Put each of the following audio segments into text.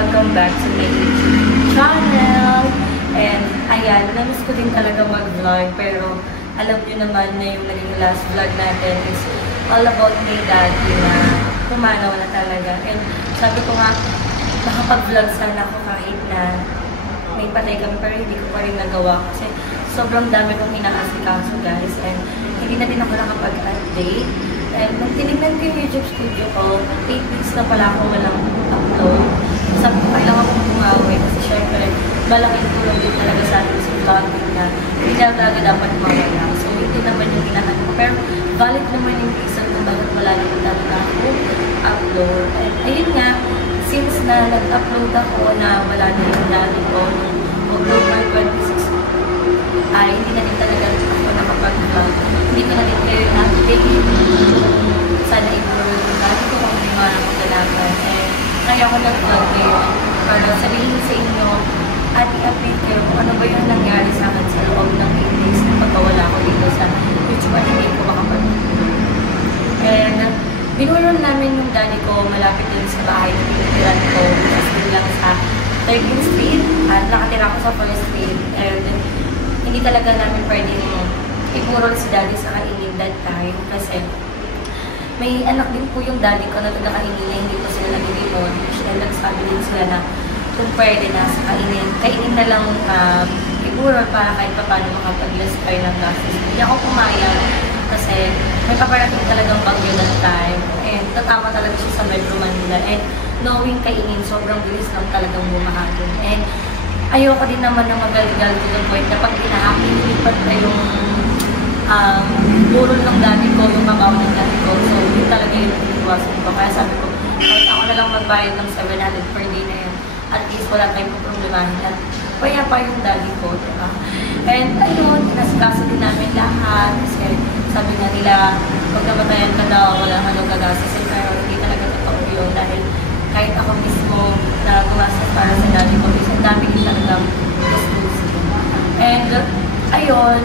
welcome back to my YouTube channel. And ayan, namiss ko din talaga mag-vlog, pero alam niyo naman na yung naging last vlog natin is all about my daddy na pumanaw na talaga. And sabi ko nga, makapag-vlog sana ako kahit na may patay kami, pero hindi ko pa rin nagawa kasi sobrang dami kong inaasikaso, guys. And hindi na din ako nakapag-update. And nung tinignan ko yung YouTube studio ko, 8 weeks na pala ako walang upload. Sabi ko, kailangan akong bumawi kasi syempre, malaking tulong din talaga sa atin sa vlogging na hindi na talaga dapat mawala. So, hindi naman yung ginahan ko. Pero, valid naman yung reason kung bakit wala naman dapat ako upload. And ayun nga, since na nag-upload ako na wala na yung dati ko, October 26, ay hindi na din talaga ako nakapag-vlog. Hindi ko na din kayo na-update. Sana i-vlog yung dati ko kung may mga nakagalaman. And kaya ako nag-vlog ngayon para sabihin sa inyo at i-update kayo kung ano ba yung nangyari sa akin sa loob ng 8 days na pagkawala ko dito sa YouTube at hindi ko makapag-vlog. And binuron namin yung daddy ko malapit din sa bahay na pinitiran ko. Kasi din lang sa 13th Street at nakatira ko sa 1st Street. And hindi talaga namin pwede i-purol si daddy sa kainin that time kasi may anak din po yung daddy ko na taga-kainin na hindi ko sila nag-ibon. Kaya nagsabi din sila na kung pwede na sa kainin na lang i-purol para kahit pa paano makapag-less pa ng gastos. Hindi ako pumayag kasi may paparating talagang bagyo that time and tatama talaga siya sa Metro Manila and knowing kainin sobrang bilis lang talagang bumahagin. And ayoko din naman na magaligal to the point na pag pinahakilipat na yung purol ng daddy ko, yung kabaw ng daddy ko. So, yun talaga yung iniwasan ko. Kaya sabi ko, kahit ako na lang magbayad ng 700 per day na yun, at least wala tayong problemahin. At kaya pa yung daddy ko, diba? And ayun, nasikaso din namin lahat. Kasi sabi nga nila, pag namatayan ka daw, wala ka nang gagasasin. Pero hindi talaga totoo yun. Dahil kahit ako mismo na gumastos para sa daddy ko, is ang dami din talagang gastusin. And ayun,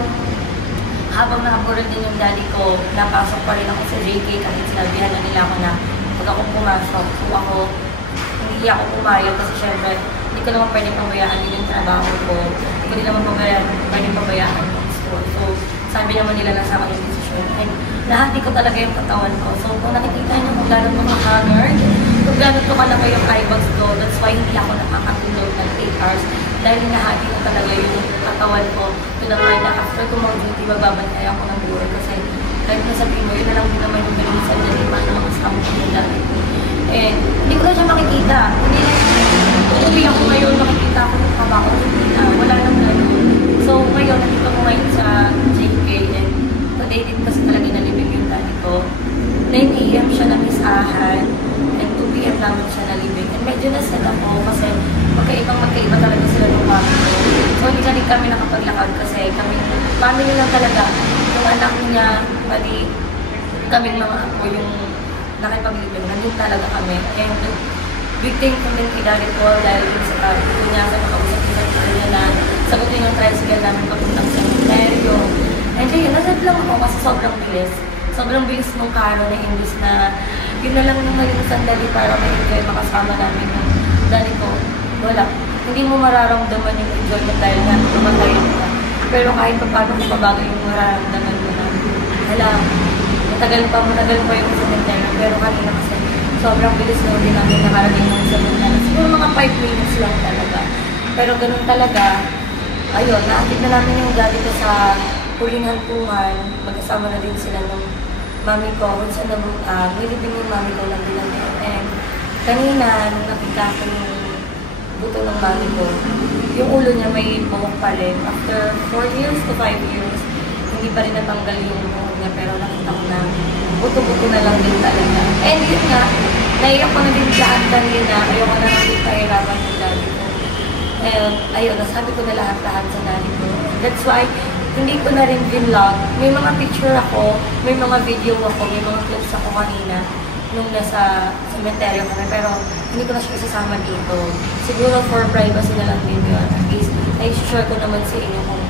habang nakaburan din yung daddy ko, napasok pa rin ako sa JK kahit sinabihan na nila ako na pag ako pumasok, so ako, hindi ako pumayag kasi syempre, hindi ko naman pwedeng pabayaan din yung trabaho ko. Hindi ko din naman pwedeng pabayaan yung school. So, sabi naman nila na sa akin yung decision. And nahati ko talaga yung katawan ko. So, kung nakikita nyo kung gano'n mga haggard, kung gano'n ko kalaki yung eyebags ko, that's why hindi ako nakakatulog ng 8 hours. Dahil nahati ko talaga yung katawan ko to the point na after ko mag-duty, magbabantay ako ng buhay. Kasi kahit nasabihin mo, yun na lang din naman yung galisan na lima na mga kasama ko yung dati. And hindi ko na siya makikita. Hindi na tutuloy ako ngayon, makikita ako ng haba ko. Hindi na, wala nang gano'n. So ngayon, nandito ko ngayon sa JK and today din kasi talaga nalibig yung dati ko. 9 AM siya namisahan and 2 PM namin siya nalibig. And medyo nasan ako kasi magkaiba talaga sila ng mami ko. So hindi na rin kami nakapaglakad kasi kami, family lang talaga. Yung anak niya, pati kami mga ako yung nakipaglibig. Nandun talaga kami. And big thing ko din kay Daddy Paul dahil yung sa kami ko niya sa makausap-usap ko niya na sagutin yung tricycle namin papuntang cemetery. And yun, nasad lang ako kasi sobrang bilis. Sobrang bilis ng karo na imbis na yun na lang naman yung sandali para ma-enjoy makasama namin yung daddy ko. Wala. Hindi mo mararamdaman yung enjoyment dahil nga lumatayin ka. Pero kahit pa paano kung mabago yung mararamdaman mo na. Hala, matagal pa yung cemetery. Pero kanina kasi sobrang bilis na din namin nakarating ng cemetery. Siguro mga 5 minutes lang talaga. Pero ganun talaga. Ayun, naakit na namin yung daddy ko sa huling hantungan. Magkasama na din sila ng mami ko. Kung saan nilibing yung mami ko lang din namin. And kanina, nung nakita ko yung buto ng mami ko, yung ulo niya may buhok pa rin. After 4 years to 5 years, hindi pa rin natanggal yung buhok niya. Pero nakita ko na buto-buto na lang din talaga. And yun nga, naiyak ko na din lahat kanina. Ayoko na lang din pahirapan yung daddy ko. Ayun, nasabi ko na lahat-lahat sa daddy ko. That's why, hindi ko na rin vlog. May mga picture ako, may mga video ako, may mga clips ako kanina nung nasa cemetery kami. Pero hindi ko na siya isasama dito. Siguro for privacy na lang din yun. At least, na-share ko naman sa inyo kung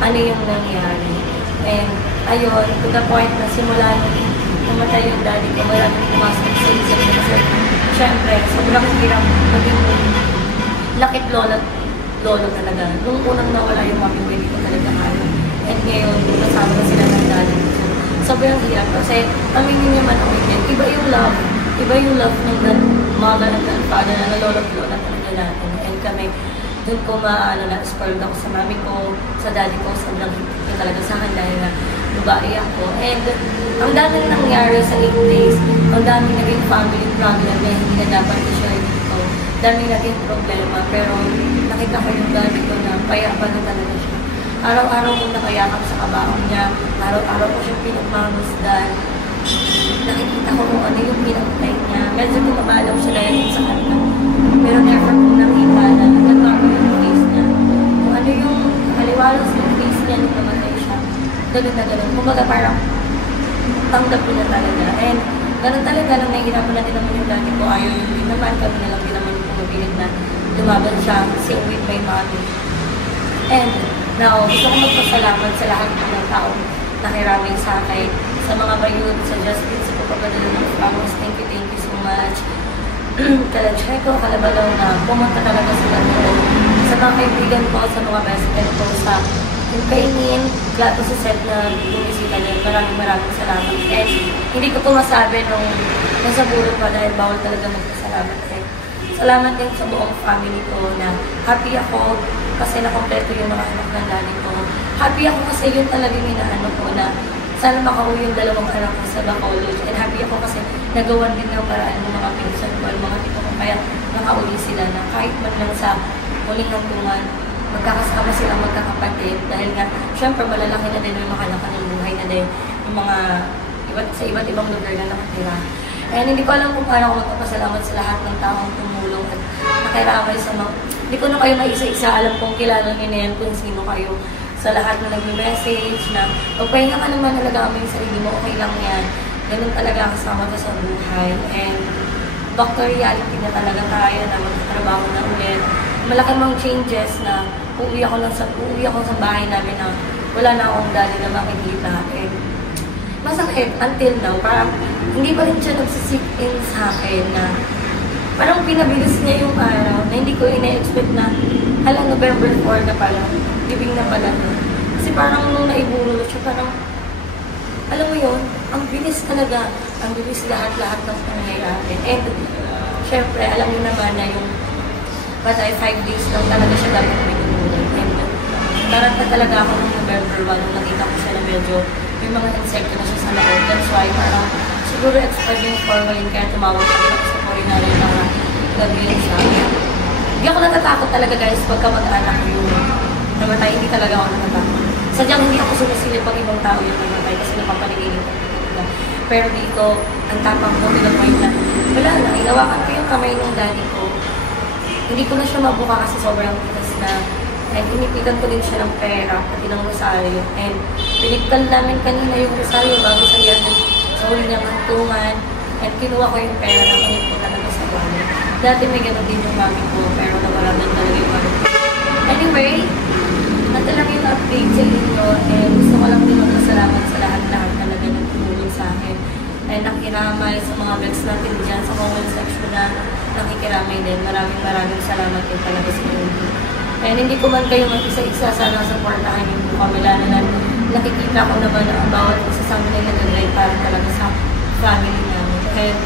ano yung nangyari. And ayun, to the point na simula nung namatay yung daddy ko, maraming pumasok sa isip ko kasi syempre, sobrang hirap maging lakit lolo talaga. Nung unang nawala yung mami ko, hindi ko talaga kaya. And ngayon, kasama na sila ng daddy ko. Sobrang hirap kasi aminin naman ako din. Iba yung love ng grandmother and grandfather na lolo at lola talaga natin. And kami, doon ko na-spoiled ako sa mami ko, sa daddy ko, sobrang higit talaga sa akin dahil na babae ako. And ang dami nangyari sa 8 days, ang dami naging family problem na hindi na dapat i-share dito. Dami naging problema, pero nakita ko yung daddy ko na payapan na talaga siya. Araw-araw ko nakayakap sa kabaong niya, araw-araw ko siya pinagmamasdan. Nakikita ko kung ano yung pinagtay niya. Medyo bumabalaw siya dahil sa kanya. Pero never ko nakita na nagbago yung face niya. Kung ano yung kaliwalas yung face niya nung namatay siya. Ganun na ganun. Kumbaga parang tanggap ko na talaga. And ganun talaga nung nahihirapan natin naman yung dati ko. Ayaw yung din naman. Kami na lang din naman yung pumapilit na lumaban siya. Same with my mommy. And now, gusto ko magpasalamat sa lahat ng tao nakiraming sa akin. Sa mga bayod, sa Justin, sa pagpapadala ng flowers. Thank you so much. Kala Checo, Kalabalaw na pumunta talaga sila doon. Sa mga kaibigan ko, sa mga best friend ko, sa yung kainin, klato sa set na bumisita niya. Maraming salamat. And hindi ko ito masabi nung nasa burot pa dahil bawal talaga magpasalamat. Salamat din sa buong family ko na happy ako kasi nakompleto yung mga anak ng daddy ko. Happy ako kasi yun talaga yung inaano ko na sana makauwi yung dalawang anak ko sa Bacolod. And happy ako kasi nagawan din ng paraan ng mga pinsan ko, mga tito ko. Kaya nakauwi sila na kahit man lang sa huling hantungan, magkakasama silang magkakapatid. Dahil nga, syempre malalaki na din yung makalaki ng buhay na din yung mga sa iba't ibang lugar na nakatira. And hindi ko alam kung paano ako magpapasalamat sa lahat ng taong tumulong at nakiramay sa mga... Hindi ko na kayo maisa-isa alam kung kilala niyo na yan kung sino kayo. Sa lahat na nag-message na magpahinga ka naman talaga kami sa sarili mo, okay lang yan. Ganun talaga kasama ka sa buhay. And back to reality na talaga tayo na magtatrabaho na ulit. Malaki mga changes na uuwi ako sa bahay namin na wala na akong daddy na makikita. And masakit until now, parang hindi pa rin siya nagsisip in sa akin na parang pinabilis niya yung araw na hindi ko ina-expect na hala November 4 na pala, libing na pala. Kasi parang nung naiburo siya, parang alam mo yun, ang bilis talaga, ang bilis lahat ng pangyayari. And syempre, alam niyo naman na yung patay 5 days lang talaga siya dapat binulungan. And naranta talaga ako nung November 1 nung nakita ko siya na medyo may mga insekto na siya sa loob. That's why parang siguro expired yung formalin kaya tumawag ako sa coronary na nag-iin siya. Hindi ako natatakot talaga guys pagka mag-anak yung namatay. Hindi talaga ako natatakot. Sadyang hindi ako sumisilip pag ibang tao yung namatay kasi napapaligid ko. Pero dito, ang tapang ko, point na wala na, inawakan ko yung kamay ng daddy ko. Hindi ko na siya mabuka kasi sobrang tigas na. And inipitan ko din siya ng pera, pati ng rosaryo. And piniktal namin kanina yung rosaryo bago sa iyan sa huli niyang hantungan. And kinuha ko yung pera na pinip ko talaga sa wallet. Dati may ganun din yung mami ko, pero nawala din talaga yung mami ko. Anyway, natin lang yung update sa inyo. And gusto ko lang din magpasalamat sa lahat-lahat talaga ng tumulong sa akin. And nakikiramay sa mga vlogs natin dyan sa comment section na nakikiramay din. Maraming salamat din talaga sa inyo. And hindi ko man kayo mag-isa-isa, sana supportahan yung po kami. Lalo na nakikita ko naman na ang bawat isa sa amin ay nag-drive para talaga sa family namin. And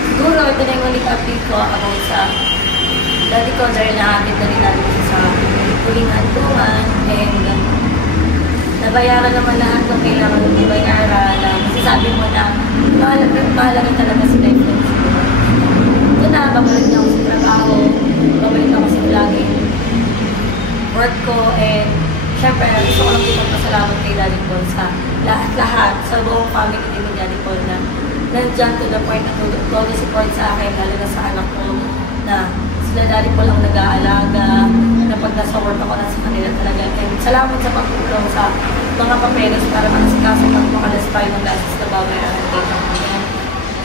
siguro ito na yung ulit update ko about sa daddy ko dahil naakit na rin natin sa huling hantungan. And nabayaran naman lahat ng kailangan ng bayaran. Masasabi mo na mahalaga talaga si life coach. Ito na, babalik na ako sa trabaho, babalik ako sa vlogging work ko, and syempre gusto ko lang din magpasalamat kay Daddy Paul sa lahat sa buong family din ni Daddy Paul na nandyan to the point na todo support sa akin, lalo na sa anak ko na sila Daddy Paul ang nag-aalaga na pag nasa work ako na sa kanila talaga. And salamat sa pagtulong sa mga papeles para makasikaso pag makalasipay ng gasos na babayaran ng data ko.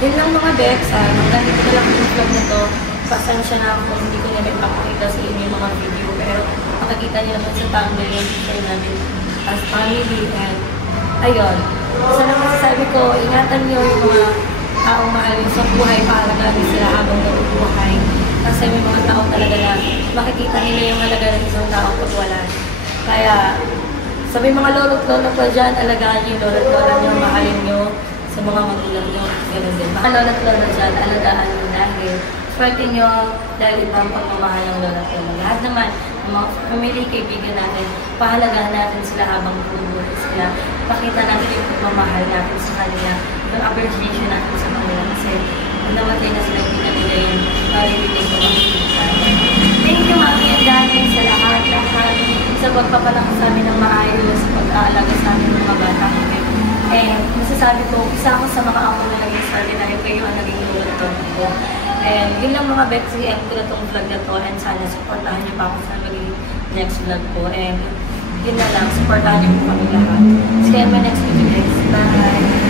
Yun lang mga Bex, hanggang dito na lang yung vlog na to. Pasensya na kung hindi ko nila ipapakita sa inyo yung mga video, pero makikita niyo naman sa thumbnail yung picture namin as family. And ayun, isa lang masasabi ko, ingatan niyo yung mga taong mahal sa buhay, pahalagahan sila habang nabubuhay. Kasi may mga tao talaga na makikita nila yung halaga ng isang tao pag wala. Kaya, sabi mga lolo't lola pa dyan, alagaan yung lolo't lola nyo, mahalin nyo sa mga magulang nyo. Ganun din. Mga lolo't lola dyan, alagaan nyo dahil swerte nyo dahil iba ang pagmamahal ng lolo't lola. Lahat naman, mga family, kaibigan natin, pahalagahan natin sila habang buhay sila. Pakita natin yung pagmamahal natin sa kanila, yung appreciation natin sa kanila. Kasi namatay na sila, hindi na nila yung maririnig ko makikita. Thank you, Mami and Daddy, sa lahat sa pagpapalang sa amin ng maayos, sa pag-aalaga sa amin ng mga bata. And masasabi ko, isa ako sa mga ako na naging extraordinary, kayo ang naging lulot ko. And yun lang mga Betsy, end ko na itong vlog na to, and sana supportahan niyo pa ako sa magiging next vlog ko. And yun na lang, supportahan niyo po kami lahat. See you in my next video guys. Bye!